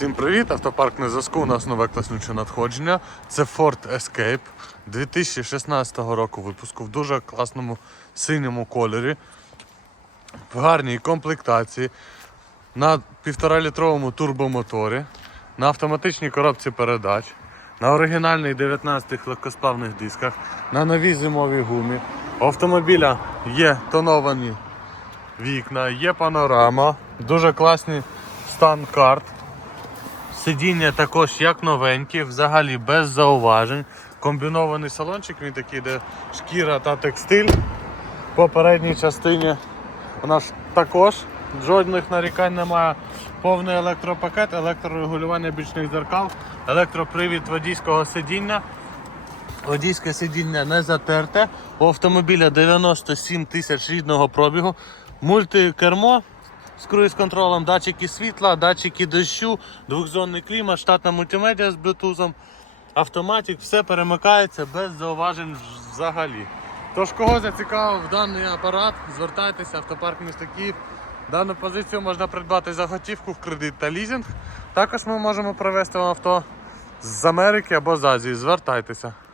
Всім привіт! Автопарк на зв'язку. У нас нове класнюче надходження. Це Ford Escape 2016 року випуску в дуже класному синьому кольорі, в гарній комплектації, на 1,5-літровому турбомоторі, на автоматичній коробці передач, на оригінальних 19 легкосплавних дисках, на новій зимовій гумі. У автомобіля є тоновані вікна, є панорама, дуже класний стан карт. Сидіння також як новенькі, взагалі без зауважень. Комбінований салончик, він такий, де шкіра та текстиль. По передній частині у нас також жодних нарікань немає. Повний електропакет, електрорегулювання бічних дзеркал, електропривід водійського сидіння. Водійське сидіння не затерте. У автомобіля 97 тисяч рідного пробігу. Мультикермо з круїз-контролем, датчики світла, датчики дощу, двохзонний клімат, штатна мультимедіа з блютузом, автоматик, все перемикається без зауважень взагалі. Тож, кого зацікавив даний апарат, звертайтеся, автопарк міста Київ. Дану позицію можна придбати за готівку в кредит та лізинг. Також ми можемо привезти вам авто з Америки або з Азії. Звертайтеся.